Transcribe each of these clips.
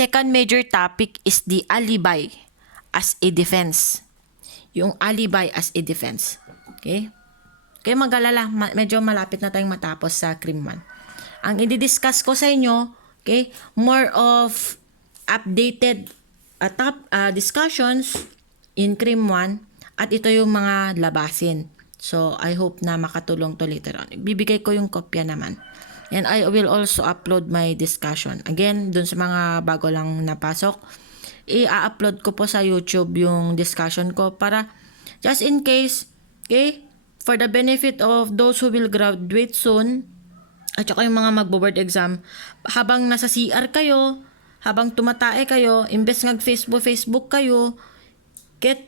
Second major topic is the alibi as a defense. Yung alibi as a defense. Okay? Kaya mag-alala, medyo malapit na tayong matapos sa CRIM 1. Ang i-discuss ko sa inyo, okay, more of updated discussions in CRIM 1 at ito yung mga labasin. So, I hope na makatulong to later on. Bibigay ko yung kopya naman. And I will also upload my discussion. Again, dun sa mga bago lang napasok, i-upload ko po sa YouTube yung discussion ko para just in case, okay, for the benefit of those who will graduate soon, at saka yung mga magbo-board exam, habang nasa CR kayo, habang tumatae kayo, imbes Facebook kayo,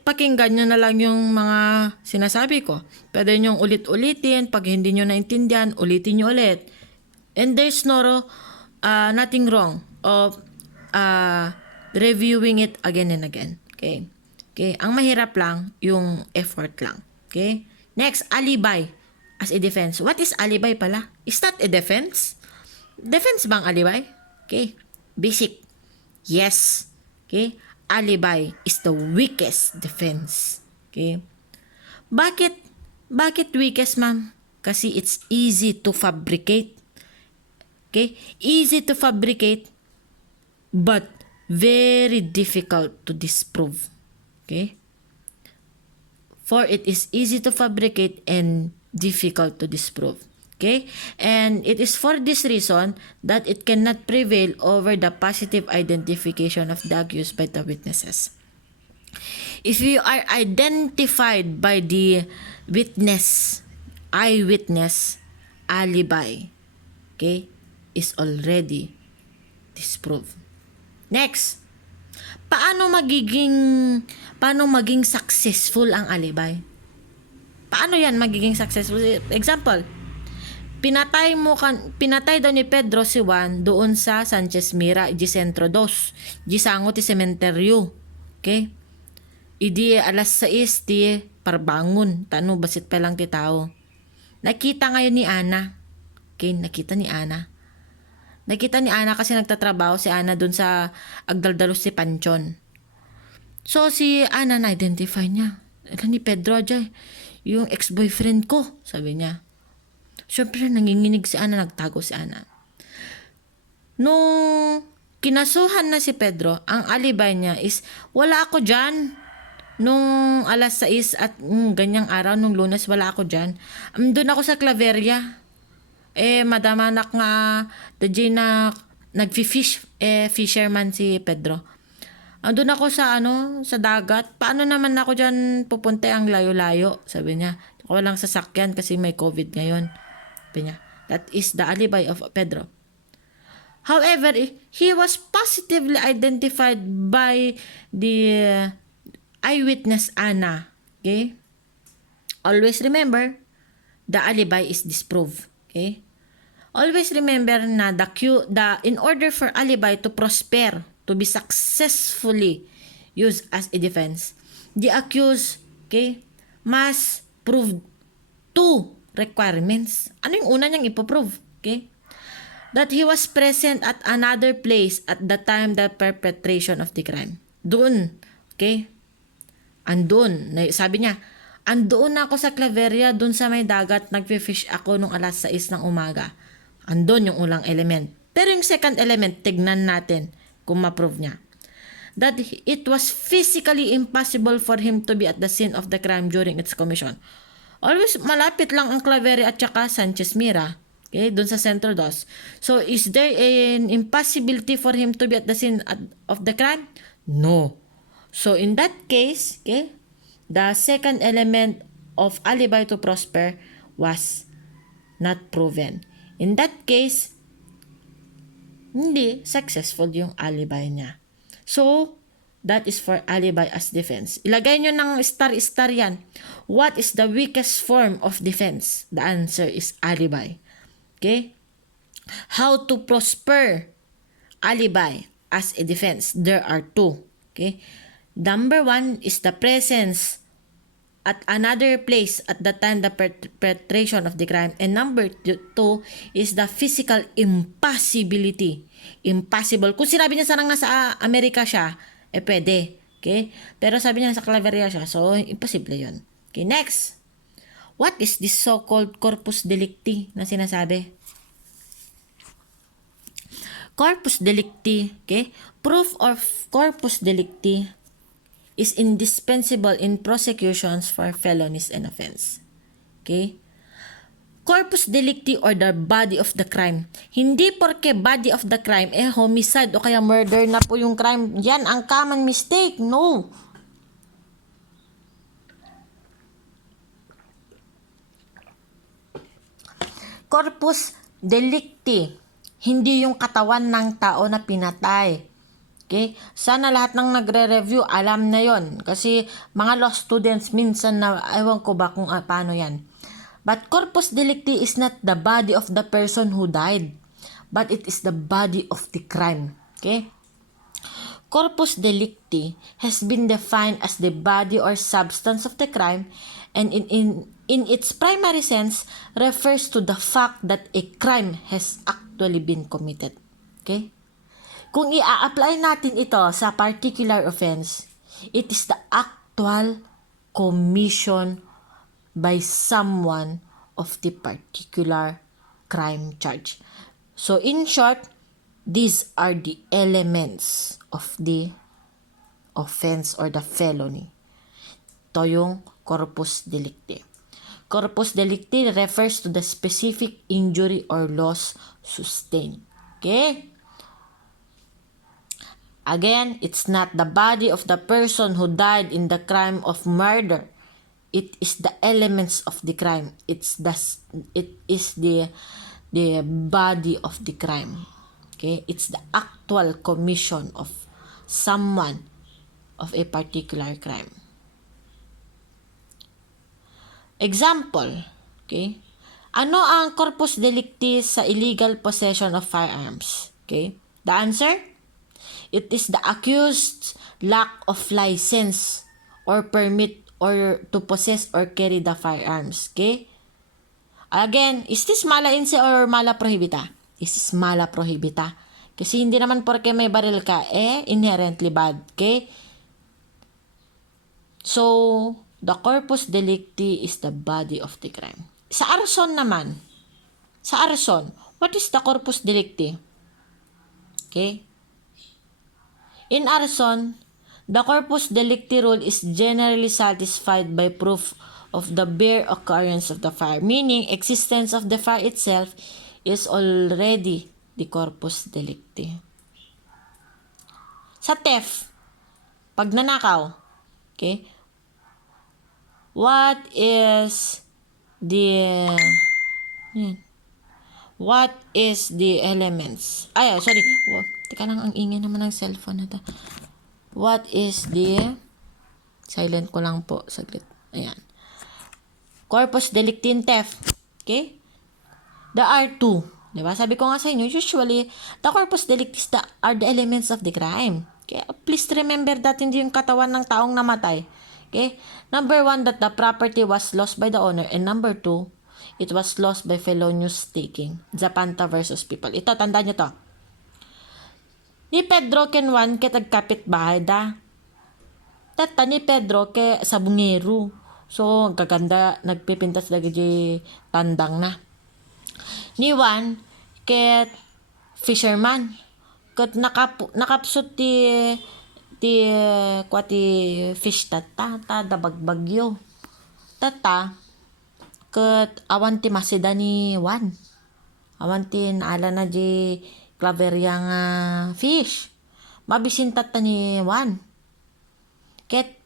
pakinggan nyo na lang yung mga sinasabi ko. Pwede nyo ulit-ulitin, pag hindi nyo naintindihan, ulitin nyo ulit. And there's nothing wrong of reviewing it again and again. Okay? Okay? Ang mahirap lang, yung effort lang. Okay? Next, alibi as a defense. What is alibi pala? Is that a defense? Defense bang alibi? Okay? Basic. Yes. Okay? Alibi is the weakest defense. Okay? Bakit weakest, ma'am? Kasi it's easy to fabricate. Okay? Easy to fabricate, but very difficult to disprove. Okay? For it is easy to fabricate and difficult to disprove. Okay? And it is for this reason that it cannot prevail over the positive identification of the accused by the witnesses. If you are identified by the witness, eyewitness, alibi, okay, is already disproved. Next, paano maging successful ang alibi? Paano yan magiging successful? Example, pinatay daw ni Pedro si Juan doon sa Sanchez Mira, di Centro 2, di sango ti sementeryo. Okay? Idi alas 6 ti parbangon, tano basit pa lang ti tao. Nakita ngayon ni Ana. Okay, nakita ni Ana kasi nagtatrabaho si Ana dun sa Agdaldalos si Panchon. So, si Ana na-identify niya. Alam ni Pedro dyan, yung ex-boyfriend ko, sabi niya. Siyempre, nanginginig si Ana, nagtago si Ana. Nung kinasuhan na si Pedro, ang alibay niya is, wala ako dyan. Nung alas 6 at ganyang araw, nung Lunes, wala ako dyan. Doon ako sa Claveria. Madamanak nga na nagfi-fish, fisherman si Pedro. Andun ako sa dagat. Paano naman ako diyan pupunta ang layo-layo? Sabi niya. Walang sasakyan kasi may COVID ngayon. Sabi niya. That is the alibi of Pedro. However, he was positively identified by the eyewitness Ana. Okay? Always remember, the alibi is disproved. Okay? Always remember na in order for alibi to prosper, to be successfully used as a defense, the accused, okay, must prove two requirements. Ano yung una niyang ipoprove? Okay? That he was present at another place at the time the perpetration of the crime. Doon. Okay? Andun. Sabi niya, andoon ako sa Claveria, doon sa may dagat, nagfi-fish ako nung alas 6 ng umaga. Andun yung ulang element. Pero yung second element, tignan natin kung ma-prove niya. That it was physically impossible for him to be at the scene of the crime during its commission. Always malapit lang ang Claveria at saka Sanchez Mira. Okay, doon sa Centro 2. So, is there an impossibility for him to be at the scene of the crime? No. So, in that case, okay, the second element of alibi to prosper was not proven. In that case, hindi successful yung alibi niya. So, that is for alibi as defense. Ilagay nyo ng star-star yan. What is the weakest form of defense? The answer is alibi. Okay? How to prosper alibi as a defense? There are two. Okay? Number 1 is the presence at another place at the time the perpetration of the crime. And number two is the physical impossibility. Impossible. Kung sinabi niya sanang nasa Amerika siya, pwede. Okay? Pero sabi niya nasa Claveria siya, so impossible yun. Okay, next. What is this so-called corpus delicti na sinasabi? Corpus delicti, okay? Proof of corpus delicti is indispensable in prosecutions for felonies and offense. Okay? Corpus delicti or the body of the crime. Hindi porke body of the crime, homicide o kaya murder na po yung crime. Yan ang common mistake. No. Corpus delicti. Hindi yung katawan ng tao na pinatay. Okay? Sana lahat ng nagre-review alam na yon. Kasi mga law students minsan na ewan ko ba kung paano yan. But corpus delicti is not the body of the person who died, but it is the body of the crime. Okay? Corpus delicti has been defined as the body or substance of the crime, and in its primary sense refers to the fact that a crime has actually been committed. Okay? Kung i-apply natin ito sa particular offense, it is the actual commission by someone of the particular crime charge. So in short, these are the elements of the offense or the felony. Ito yung corpus delicti. Corpus delicti refers to the specific injury or loss sustained. Okay? Again, it's not the body of the person who died in the crime of murder. It is the elements of the crime. It is the body of the crime. Okay? It's the actual commission of someone of a particular crime. Example, okay? Ano ang corpus delicti sa illegal possession of firearms? Okay? The answer? It is the accused's lack of license or permit or to possess or carry the firearms. Okay? Again, is this mala inse or mala prohibita? Is this mala prohibita? Kasi hindi naman porke may baril ka, inherently bad. Okay? So, the corpus delicti is the body of the crime. Sa arson naman, what is the corpus delicti? Okay? In arson, the corpus delicti rule is generally satisfied by proof of the bare occurrence of the fire, meaning existence of the fire itself is already the corpus delicti. Sa theft, pag nanakaw, okay, what is the elements? Sorry. Teka lang, ang ingay naman ng cellphone na to. What is the... Silent ko lang po. Saglit. Ayan. Corpus delicti in theft. Okay? The R2. Diba? Sabi ko nga sa inyo, usually, the corpus delicti are the elements of the crime. Okay? Please remember that hindi yung katawan ng taong namatay. Okay? Number 1, that the property was lost by the owner. And number 2, it was lost by felonious taking. Zapanta versus People. Ito, tandaan nyo to. Ni Pedro kenwan kitagkapit bahay da. Tata ni Pedro ke sa bungero. So, gaganda, nagpipintas lagi di tandang na. Ni Juan, ket fisherman. Ket nakapsot ti fish tata, da bagbagyo. Tata, ket awan ti masida ni Juan. Awan ti naala na di Claveria nga fish. Mabisintat ta ni Juan. Ket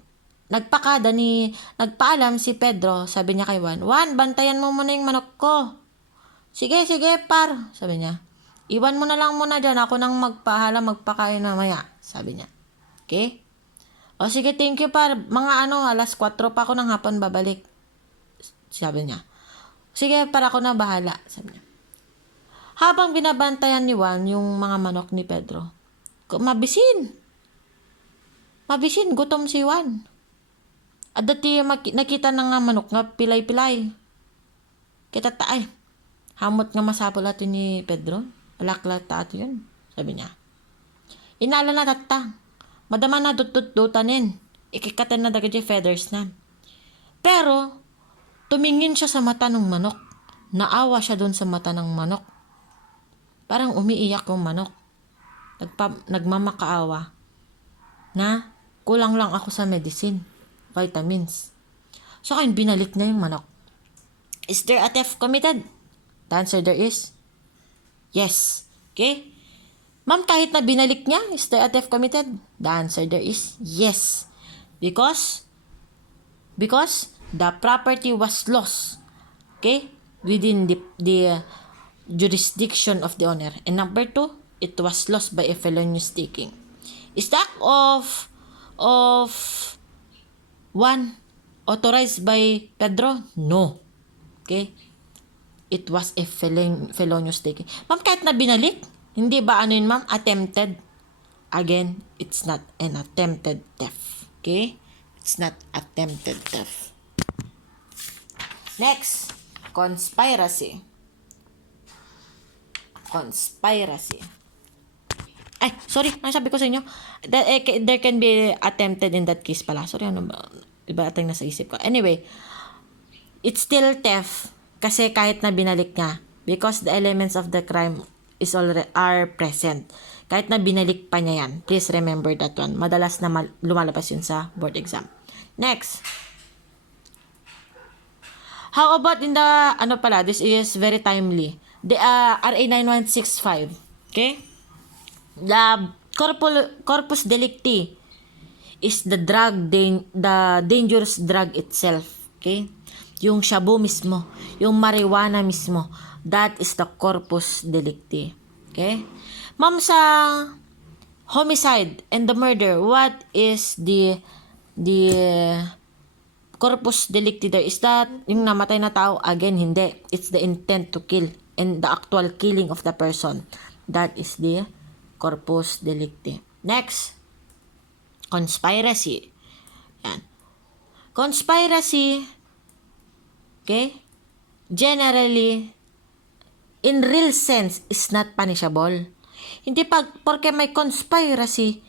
nagpaalam si Pedro, sabi niya kay Juan, Juan, bantayan mo muna yung manok ko. Sige, par, sabi niya. Iwan mo na lang muna dyan, ako nang magpakain mamaya, sabi niya. Okay? O sige, thank you par, mga 4:00 pa ako ng hapon babalik, sabi niya. Sige, para ako na bahala, sabi niya. Habang binabantayan ni Juan yung mga manok ni Pedro, mabisin, gutom si Juan. At dati nakita na nga manok nga pilay-pilay. Kita taay. Hamot nga masapol ato ni Pedro. Alaklat ta ato yun. Sabi niya. Inala na tata. Madama na dut-dut-dutanin. Ikikatan na daga feathers na. Pero, tumingin siya sa mata ng manok. Naawa siya doon sa mata ng manok. Parang umiiyak yung manok. Nagmamakaawa. Na, kulang lang ako sa medicine. Vitamins. So, kain binalik niya yung manok. Is there a theft committed? The answer there is yes. Okay? Ma'am, kahit na binalik niya, is there a theft committed? The answer there is yes. Because the property was lost. Okay? Within the jurisdiction of the owner. And number 2, it was lost by a felonious taking. Is the act of one authorized by Pedro? No. Okay? It was a felonious taking. Ma'am, kahit na binalik, hindi ba ano yun, ma'am? Attempted. Again, it's not an attempted theft. Okay? It's not attempted theft. Next, conspiracy. Conspiracy. Ay, sorry. Ano sabi ko sa inyo? There can be attempted in that case pala. Sorry, ano ba? Iba atang nasa isip ko. Anyway, it's still theft kasi kahit na binalik niya because the elements of the crime are present. Kahit na binalik pa niya yan. Please remember that one. Madalas na lumalabas yun sa board exam. Next. How about in the, this is very timely. The RA 9165. Okay? The corpus delicti is the dangerous drug itself. Okay? Yung shabu mismo, yung marijuana mismo, that is the corpus delicti. Okay? Ma'am, sa homicide and the murder, what is the corpus delicti there? Is that yung namatay na tao? Again, hindi. It's the intent to kill and the actual killing of the person. That is the corpus delicti. Next, conspiracy. Yan. Conspiracy, okay, generally, in real sense, is not punishable. Hindi porque may conspiracy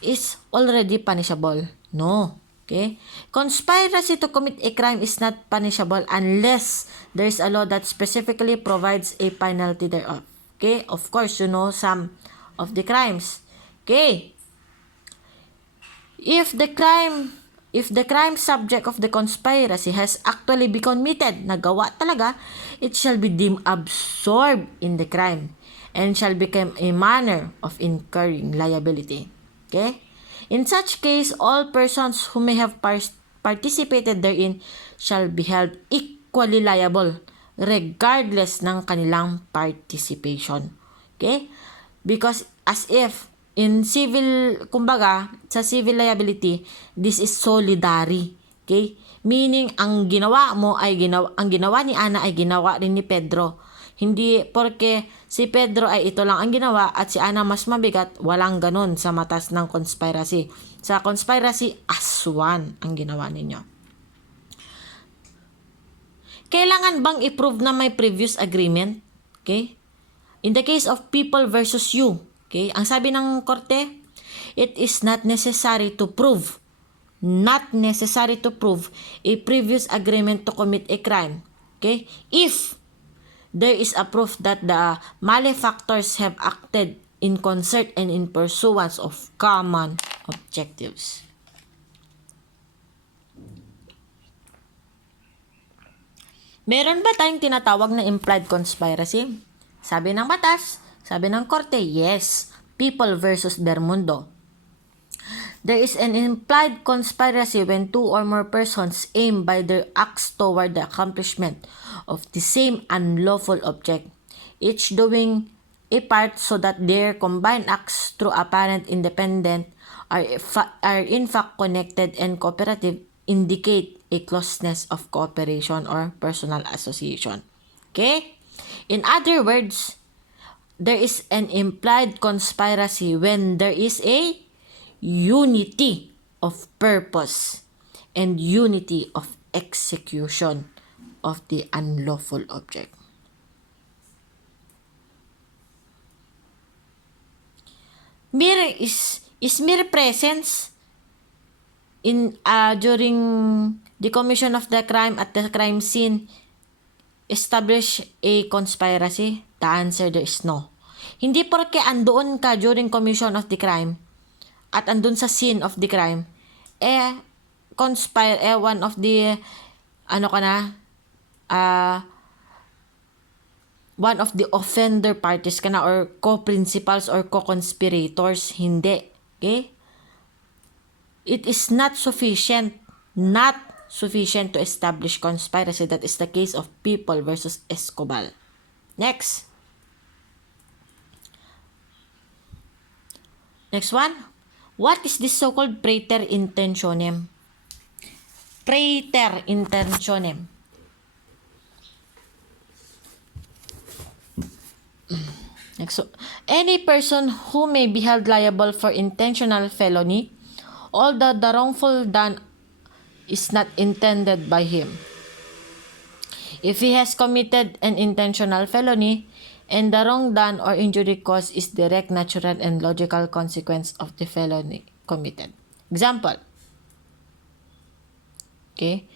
is already punishable. No. Okay? Conspiracy to commit a crime is not punishable unless there is a law that specifically provides a penalty thereof. Okay? Of course, you know some of the crimes. Okay? If the crime subject of the conspiracy has actually been committed, nagawa talaga, it shall be deemed absorbed in the crime and shall become a manner of incurring liability. Okay? In such case, all persons who may have participated therein shall be held equally liable regardless ng kanilang participation. Okay? Because as if in civil, kumbaga, sa civil liability, this is solidary. Okay? Meaning, ang ginawa ni Ana ay ginawa rin ni Pedro. Hindi porque si Pedro ay ito lang ang ginawa at si Ana mas mabigat, walang ganun sa matas ng conspiracy. Sa conspiracy, as one ang ginawa ninyo. Kailangan bang i-prove na may previous agreement? Okay? In the case of people versus you, okay? Ang sabi ng korte, it is not necessary to prove a previous agreement to commit a crime. Okay? If there is a proof that the malefactors have acted in concert and in pursuance of common objectives. Meron ba tayong tinatawag na implied conspiracy? Sabi ng batas, sabi ng korte, yes. People versus Bermundo. There is an implied conspiracy when two or more persons aim by their acts toward the accomplishment of the same unlawful object, each doing a part so that their combined acts through apparent independent are in fact connected and cooperative, indicate a closeness of cooperation or personal association. Okay? In other words, there is an implied conspiracy when there is a unity of purpose and unity of execution of the unlawful object. Mere is mere presence in during the commission of the crime at the crime scene establish a conspiracy? The answer there is no. Hindi porke andoon ka during commission of the crime at andun sa scene of the crime, one of the one of the offender parties ka na or co-principals or co-conspirators. Hindi. Okay? It is not sufficient to establish conspiracy. That is the case of People versus Escobar. Next one. What is this so-called praeter intentionem? Praeter intentionem. Next, so, any person who may be held liable for intentional felony, although the wrongful done is not intended by him. If he has committed an intentional felony, and the wrong done or injury caused is direct, natural, and logical consequence of the felony committed. Example. Okay?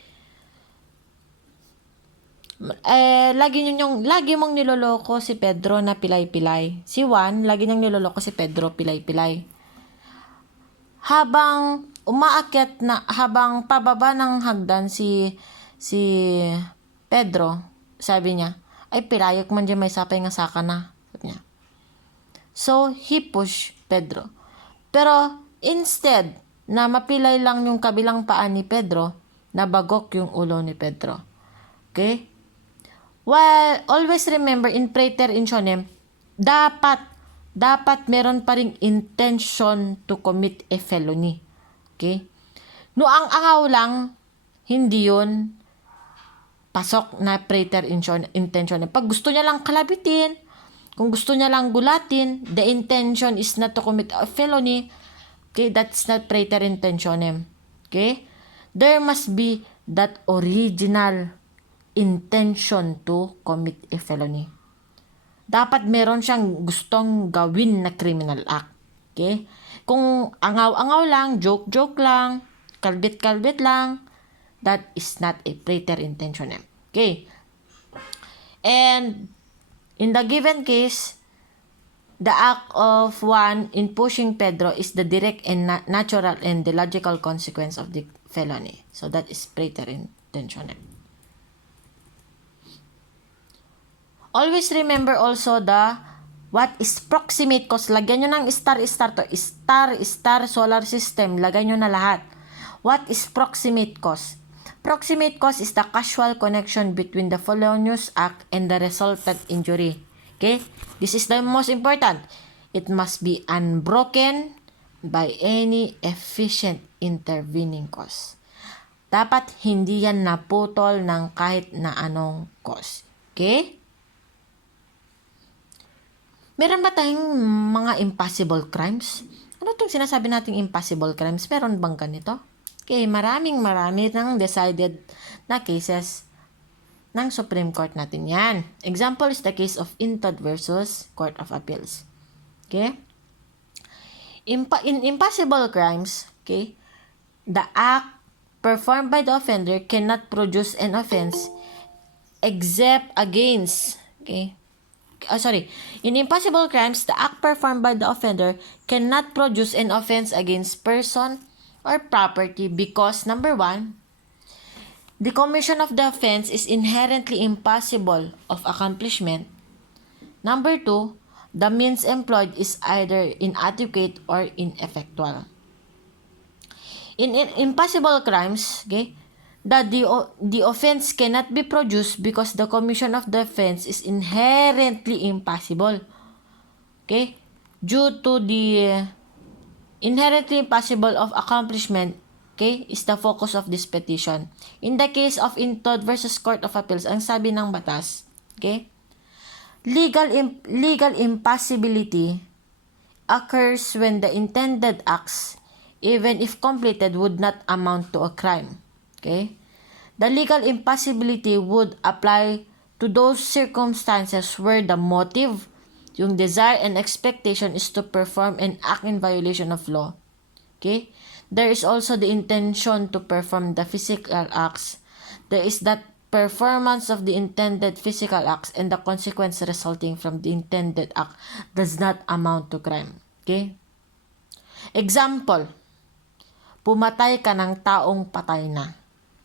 Lagi mong niloloko si Pedro na pilay-pilay. Si Juan, lagi niyang niloloko si Pedro pilay-pilay. Habang habang pababa ng hagdan si Pedro, sabi niya, ay pilayok man dyan may sapay nga saka na. Sabi niya. So, he pushed Pedro. Pero, instead, na mapilay lang yung kabilang paa ni Pedro, nabagok yung ulo ni Pedro. Okay? Well, always remember, in praeter intentionem, dapat meron pa ring intention to commit a felony. Okay? No, ang angaw lang, hindi yun pasok na praeter intention. Pag gusto niya lang kalabitin, kung gusto niya lang gulatin, the intention is not to commit a felony, okay, that's not praeter intentionem. Okay? There must be that original intention to commit a felony. Dapat meron siyang gustong gawin na criminal act. Okay? Kung angaw-angaw lang, joke-joke lang, kalbit-kalbit lang, that is not a praeter intentionem. Okay. And in the given case, the act of Juan in pushing Pedro is the direct and natural and the logical consequence of the felony. So that is praeter intentionem. Always remember also what is proximate cause. Lagyan nyo ng star to. Star solar system. Lagyan nyo na lahat. What is proximate cause? Proximate cause is the causal connection between the felonious act and the resultant injury. Okay? This is the most important. It must be unbroken by any efficient intervening cause. Dapat hindi yan naputol ng kahit na anong cause. Okay? Meron ba tayong mga impossible crimes? Ano itong sinasabi nating impossible crimes? Meron bang ganito? Okay, marami nang decided na cases ng Supreme Court natin yan. Example is the case of Intod versus Court of Appeals. Okay? In impossible crimes, okay, the act performed by the offender cannot produce an offense except against, In impossible crimes, the act performed by the offender cannot produce an offense against person or property because, number 1, the commission of the offense is inherently impossible of accomplishment. Number 2, the means employed is either inadequate or ineffectual. In impossible crimes, the offense cannot be produced because the commission of the offense is inherently impossible. Okay? Due to the inherently impossible of accomplishment, is the focus of this petition. In the case of Intod versus Court of Appeals, ang sabi ng batas, legal impossibility occurs when the intended acts, even if completed, would not amount to a crime. Okay? The legal impossibility would apply to those circumstances where the motive, yung desire and expectation is to perform an act in violation of law. Okay? There is also the intention to perform the physical acts. There is that performance of the intended physical acts and the consequence resulting from the intended act does not amount to crime. Okay? Example, pumatay ka ng taong patay na.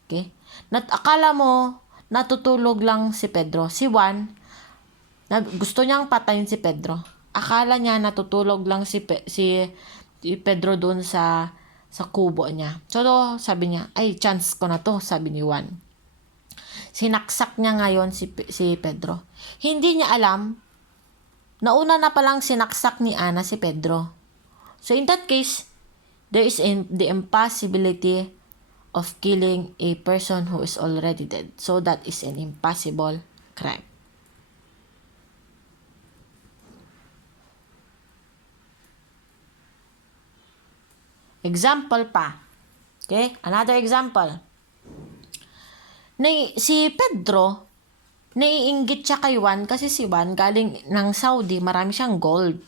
Okay? Akala mo, natutulog lang si Pedro. Si Juan, gusto niyang patayin si Pedro. Akala niya natutulog lang si Pedro doon sa kubo niya. So, sabi niya, ay, chance ko na to, sabi ni Juan. Sinaksak niya ngayon si Pedro. Hindi niya alam, nauna na palang sinaksak ni Ana si Pedro. So, in that case, there is the impossibility of killing a person who is already dead. So, that is an impossible crime. Example pa. Okay? Another example. Si Pedro, naiinggit siya kay Juan kasi si Juan galing ng Saudi, marami siyang gold.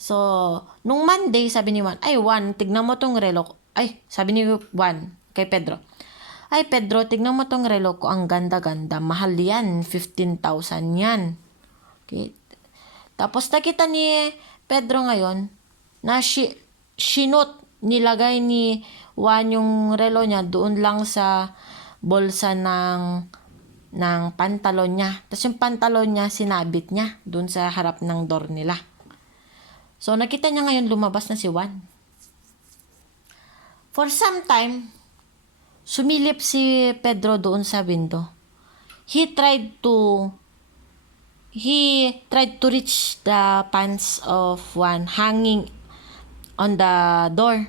So, nung Monday, sabi ni Juan, ay Juan, tignan mo tong relo. Ay, sabi ni Juan kay Pedro, ay Pedro, tignan mo tong relo ko, ang ganda-ganda, mahal yan, 15,000 yan. Okay? Tapos nakita ni Pedro ngayon, na nilagay ni Juan yung relo niya doon lang sa bulsa ng pantalon niya. Tapos yung pantalon niya, sinabit niya doon sa harap ng door nila. So, nakita niya ngayon lumabas na si Juan. For some time, sumilip si Pedro doon sa window. He tried to reach the pants of Juan hanging on the door.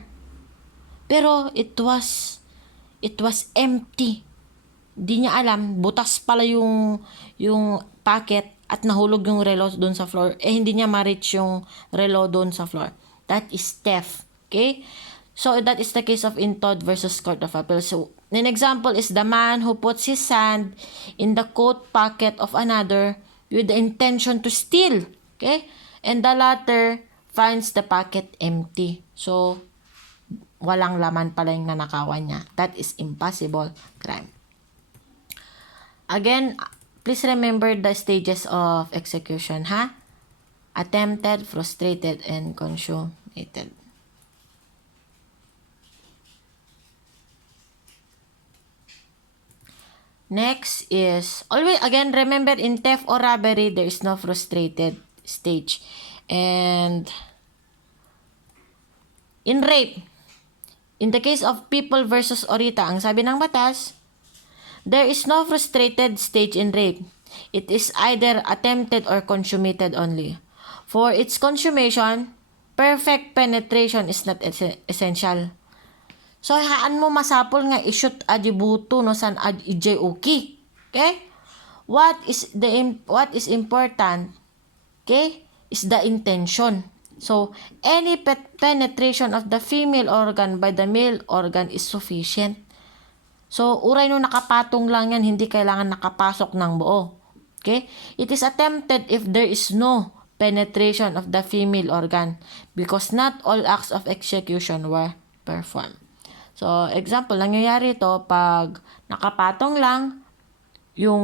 Pero it was empty. Di niya alam, butas pala yung packet at nahulog yung relo doon sa floor. Hindi niya ma-reach yung relo doon sa floor. That is theft. Okay? So, that is the case of Intod versus Court of Appeal. So, an example is the man who puts his hand in the coat pocket of another with the intention to steal. Okay? And the latter finds the pocket empty. So, walang laman pala yung nanakawan niya. That is impossible crime. Again, please remember the stages of execution, ha? Attempted, frustrated, and consummated. Next is, always, again, remember in theft or robbery, there is no frustrated stage. And in rape, in the case of People versus Orita, ang sabi ng batas, there is no frustrated stage in rape. It is either attempted or consummated only. For its consummation, perfect penetration is not essential. So, haan mo masapol nga i-shoot ajibuto no san ijay uki. Okay? What is important, okay, is the intention. So, any penetration of the female organ by the male organ is sufficient. So, uray no nakapatong lang yan, hindi kailangan nakapasok ng buo. Okay? It is attempted if there is no penetration of the female organ because not all acts of execution were performed. So, example, nangyayari ito pag nakapatong lang yung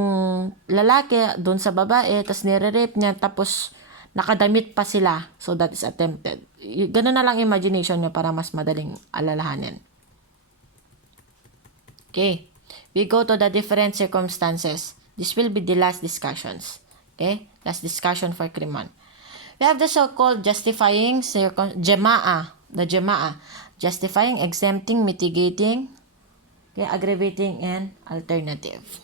lalaki doon sa babae, tapos nire-rape niya, tapos nakadamit pa sila. So, that is attempted. Ganun na lang imagination nyo para mas madaling alalahanin. Okay. We go to the different circumstances. This will be the last discussions. Okay? Last discussion for Kriman. We have the so-called justifying jema'a. The jema'a. Justifying, exempting, mitigating, okay, aggravating, and alternative.